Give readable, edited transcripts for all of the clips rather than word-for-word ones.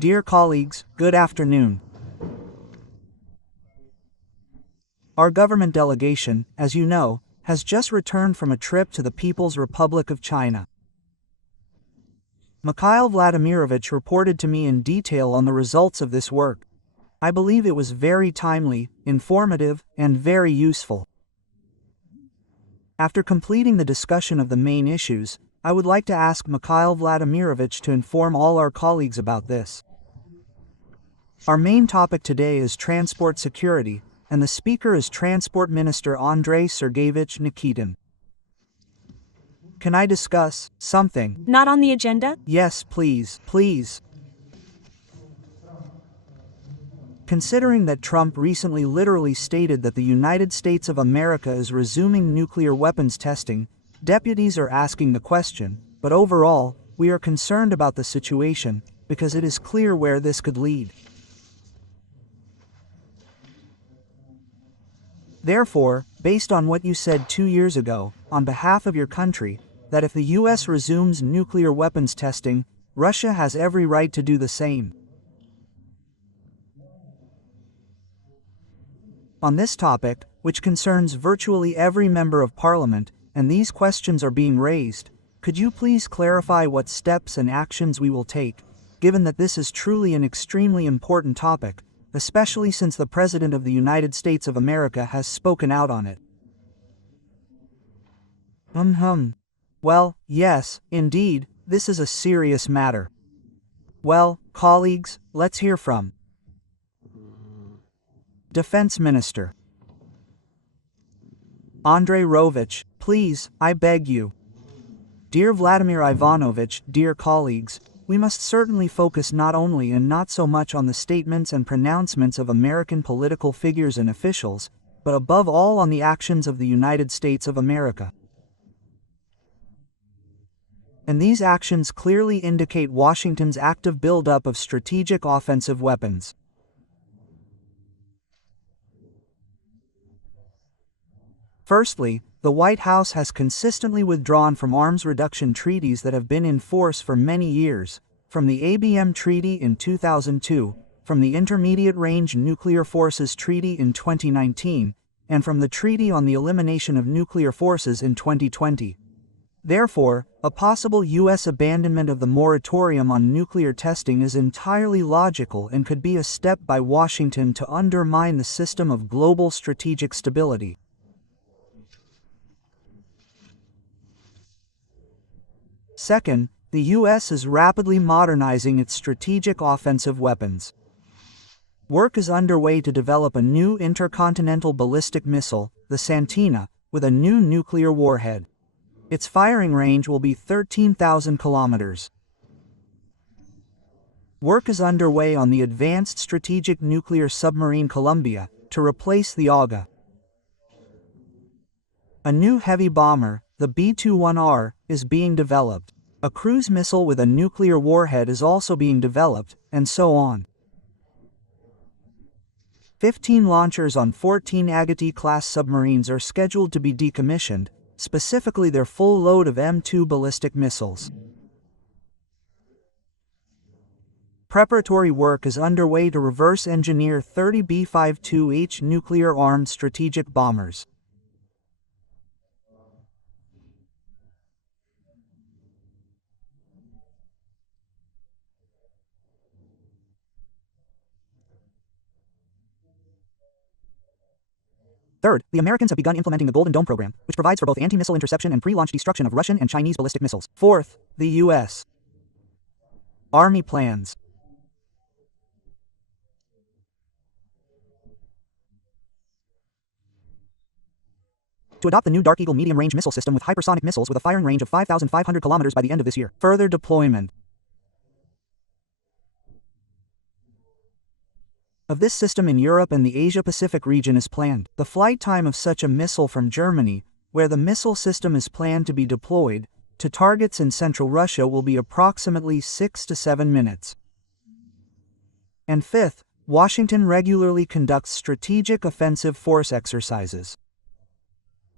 Dear colleagues, good afternoon. Our government delegation, as you know, has just returned from a trip to the People's Republic of China. Mikhail Vladimirovich reported to me in detail on the results of this work. I believe it was very timely, informative, and very useful. After completing the discussion of the main issues, I would like to ask Mikhail Vladimirovich to inform all our colleagues about this. Our main topic today is transport security, and the speaker is Transport Minister Andrei Sergeyevich Nikitin. Can I discuss something? Not on the agenda? Yes, please. Considering that Trump recently literally stated that the United States of America is resuming nuclear weapons testing, deputies are asking the question, but overall, we are concerned about the situation, because it is clear where this could lead. Therefore, based on what you said 2 years ago, on behalf of your country, that if the US resumes nuclear weapons testing, Russia has every right to do the same. On this topic, which concerns virtually every member of parliament, and these questions are being raised, could you please clarify what steps and actions we will take, given that this is truly an extremely important topic, especially since the President of the United States of America has spoken out on it? Well, yes, indeed, this is a serious matter. Well, colleagues, let's hear from Defense Minister Andrei Rovich, please, I beg you. Dear Vladimir Ivanovich, dear colleagues, we must certainly focus not only and not so much on the statements and pronouncements of American political figures and officials, but above all on the actions of the United States of America. And these actions clearly indicate Washington's active buildup of strategic offensive weapons. Firstly, the White House has consistently withdrawn from arms reduction treaties that have been in force for many years, from the ABM Treaty in 2002, from the Intermediate Range Nuclear Forces Treaty in 2019, and from the Treaty on the Elimination of Nuclear Forces in 2020. Therefore, a possible U.S. abandonment of the moratorium on nuclear testing is entirely logical and could be a step by Washington to undermine the system of global strategic stability. Second, the U.S. is rapidly modernizing its strategic offensive weapons. Work is underway to develop a new intercontinental ballistic missile, the Santina, with a new nuclear warhead. Its firing range will be 13,000 kilometers. Work is underway on the Advanced Strategic Nuclear Submarine Columbia, to replace the AUGA. A new heavy bomber, the B-21R, is being developed. A cruise missile with a nuclear warhead is also being developed, and so on. 15 launchers on 14 Agate-class submarines are scheduled to be decommissioned, specifically their full load of M2 ballistic missiles. Preparatory work is underway to reverse engineer 30 B-52H nuclear-armed strategic bombers. Third, the Americans have begun implementing the Golden Dome program, which provides for both anti-missile interception and pre-launch destruction of Russian and Chinese ballistic missiles. Fourth, the U.S. Army plans to adopt the new Dark Eagle medium-range missile system with hypersonic missiles with a firing range of 5,500 kilometers by the end of this year. Further deployment of this system in Europe and the Asia-Pacific region is planned. The flight time of such a missile from Germany, where the missile system is planned to be deployed, to targets in central Russia will be approximately 6 to 7 minutes. And fifth, Washington regularly conducts strategic offensive force exercises.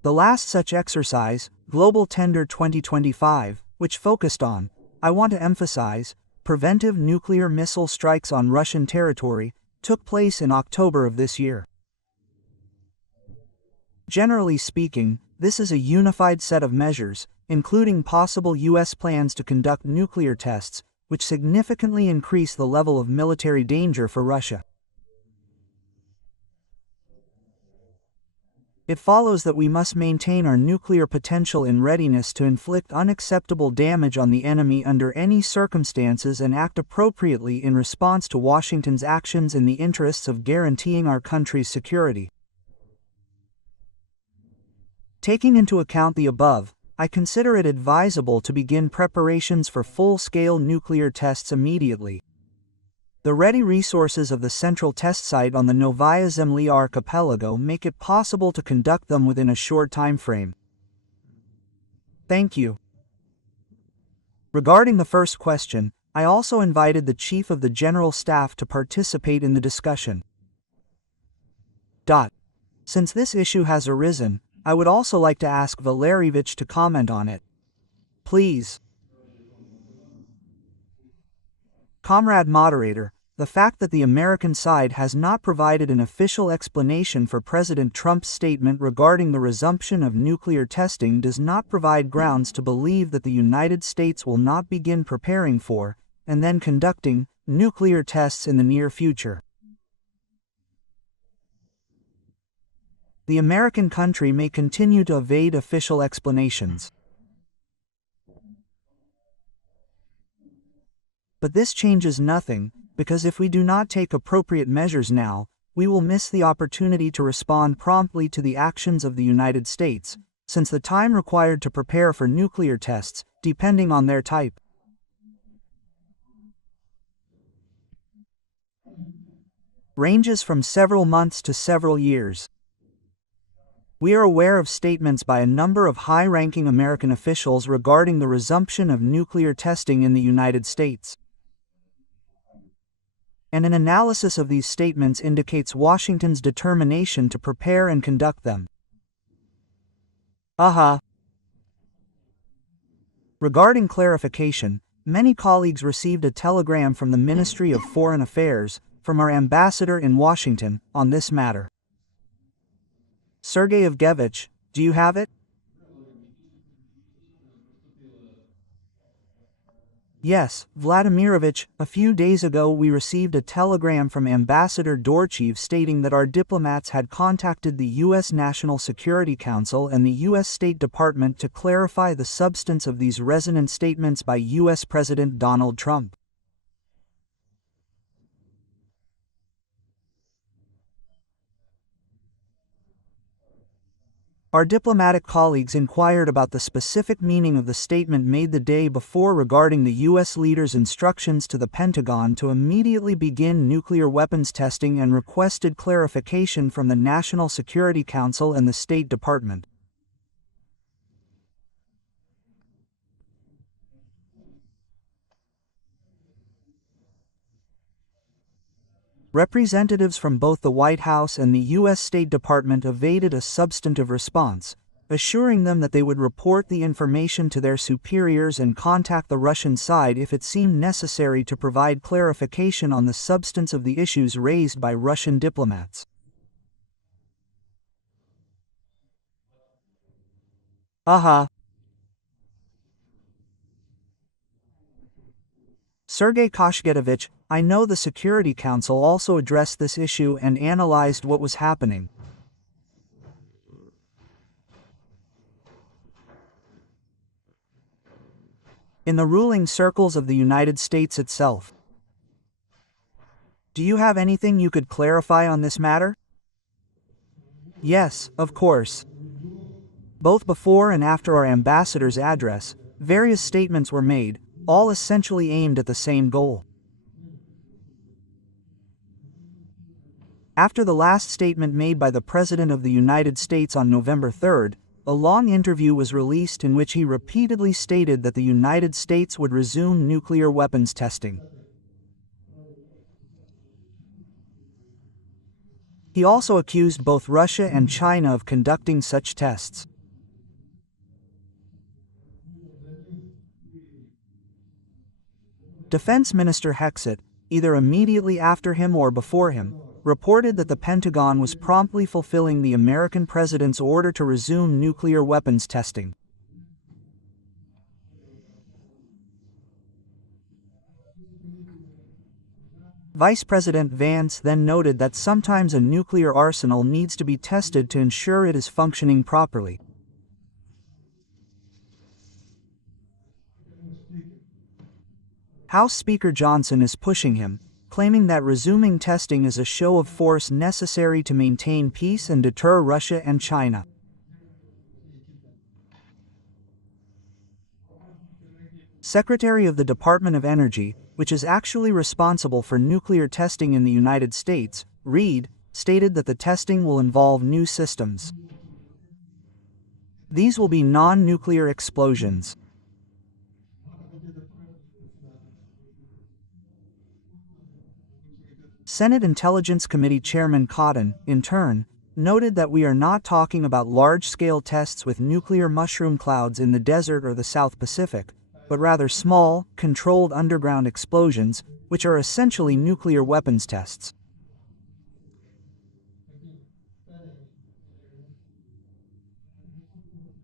The last such exercise, Global Tender 2025, which focused on, I want to emphasize, preventive nuclear missile strikes on Russian territory, took place in October of this year. Generally speaking, this is a unified set of measures, including possible U.S. plans to conduct nuclear tests, which significantly increase the level of military danger for Russia. It follows that we must maintain our nuclear potential in readiness to inflict unacceptable damage on the enemy under any circumstances and act appropriately in response to Washington's actions in the interests of guaranteeing our country's security. Taking into account the above, I consider it advisable to begin preparations for full-scale nuclear tests immediately. The ready resources of the central test site on the Novaya Zemlya archipelago make it possible to conduct them within a short time frame. Thank you. Regarding the first question, I also invited the Chief of the General Staff to participate in the discussion. Since this issue has arisen, I would also like to ask Valerievich to comment on it. Please. Comrade Moderator, the fact that the American side has not provided an official explanation for President Trump's statement regarding the resumption of nuclear testing does not provide grounds to believe that the United States will not begin preparing for, and then conducting, nuclear tests in the near future. The American country may continue to evade official explanations. But this changes nothing, because if we do not take appropriate measures now, we will miss the opportunity to respond promptly to the actions of the United States, since the time required to prepare for nuclear tests, depending on their type, ranges from several months to several years. We are aware of statements by a number of high-ranking American officials regarding the resumption of nuclear testing in the United States. And an analysis of these statements indicates Washington's determination to prepare and conduct them. Regarding clarification, many colleagues received a telegram from the Ministry of Foreign Affairs, from our ambassador in Washington, on this matter. Sergey Evgevich, do you have it? Yes, Vladimirovich, a few days ago we received a telegram from Ambassador Dorchev stating that our diplomats had contacted the U.S. National Security Council and the U.S. State Department to clarify the substance of these resonant statements by U.S. President Donald Trump. Our diplomatic colleagues inquired about the specific meaning of the statement made the day before regarding the U.S. leader's instructions to the Pentagon to immediately begin nuclear weapons testing and requested clarification from the National Security Council and the State Department. Representatives from both the White House and the U.S. State Department evaded a substantive response, assuring them that they would report the information to their superiors and contact the Russian side if it seemed necessary to provide clarification on the substance of the issues raised by Russian diplomats. Sergei Koshgetovich, I know the Security Council also addressed this issue and analyzed what was happening. In the ruling circles of the United States itself. Do you have anything you could clarify on this matter? Yes, of course. Both before and after our ambassador's address, various statements were made, all essentially aimed at the same goal. After the last statement made by the President of the United States on November 3rd, a long interview was released in which he repeatedly stated that the United States would resume nuclear weapons testing. He also accused both Russia and China of conducting such tests. Defense Minister Hexet, either immediately after him or before him, reported that the Pentagon was promptly fulfilling the American president's order to resume nuclear weapons testing. Vice President Vance then noted that sometimes a nuclear arsenal needs to be tested to ensure it is functioning properly. House Speaker Johnson is pushing him, claiming that resuming testing is a show of force necessary to maintain peace and deter Russia and China. Secretary of the Department of Energy, which is actually responsible for nuclear testing in the United States, Reid, stated that the testing will involve new systems. These will be non-nuclear explosions. Senate Intelligence Committee Chairman Cotton, in turn, noted that we are not talking about large-scale tests with nuclear mushroom clouds in the desert or the South Pacific, but rather small, controlled underground explosions, which are essentially nuclear weapons tests.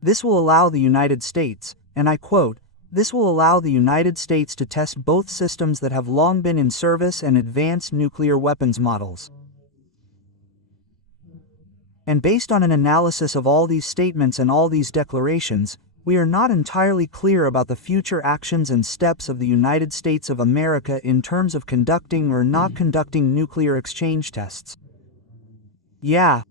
This will allow the United States, and I quote, "This will allow the United States to test both systems that have long been in service and advanced nuclear weapons models." And based on an analysis of all these statements and all these declarations, we are not entirely clear about the future actions and steps of the United States of America in terms of conducting or not conducting nuclear exchange tests. Yeah.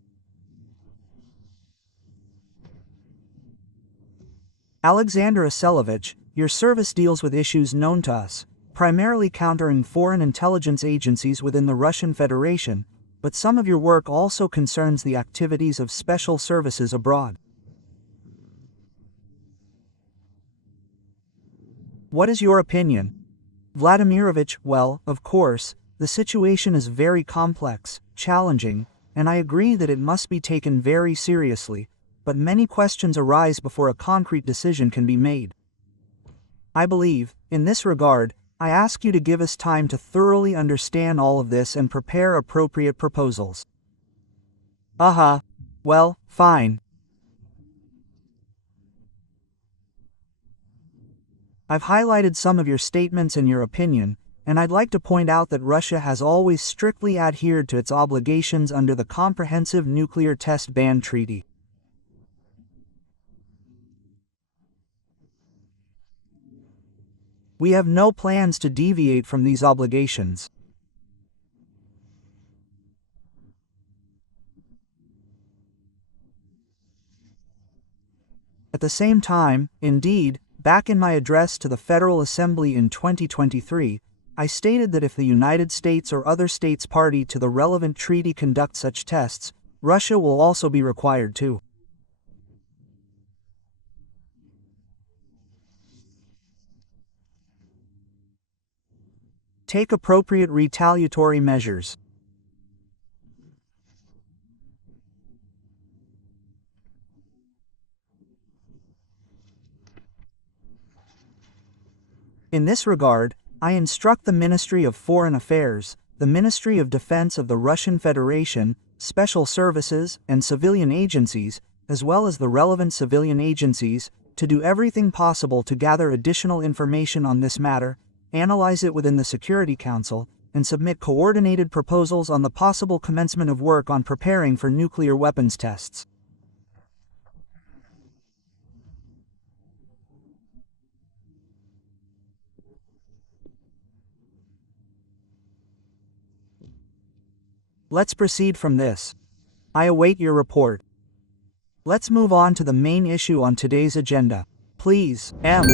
Alexander Aselovich, your service deals with issues known to us, primarily countering foreign intelligence agencies within the Russian Federation, but some of your work also concerns the activities of special services abroad. What is your opinion? Vladimirovich, well, of course, the situation is very complex, challenging, and I agree that it must be taken very seriously, but many questions arise before a concrete decision can be made. I believe, in this regard, I ask you to give us time to thoroughly understand all of this and prepare appropriate proposals. Well, fine. I've highlighted some of your statements and your opinion, and I'd like to point out that Russia has always strictly adhered to its obligations under the Comprehensive Nuclear Test Ban Treaty. We have no plans to deviate from these obligations. At the same time, indeed, back in my address to the Federal Assembly in 2023, I stated that if the United States or other states party to the relevant treaty conduct such tests, Russia will also be required to take appropriate retaliatory measures. In this regard, I instruct the Ministry of Foreign Affairs, the Ministry of Defense of the Russian Federation, special services, and civilian agencies, as well as the relevant civilian agencies, to do everything possible to gather additional information on this matter, analyze it within the Security Council, and submit coordinated proposals on the possible commencement of work on preparing for nuclear weapons tests. Let's proceed from this. I await your report. Let's move on to the main issue on today's agenda. Please, M.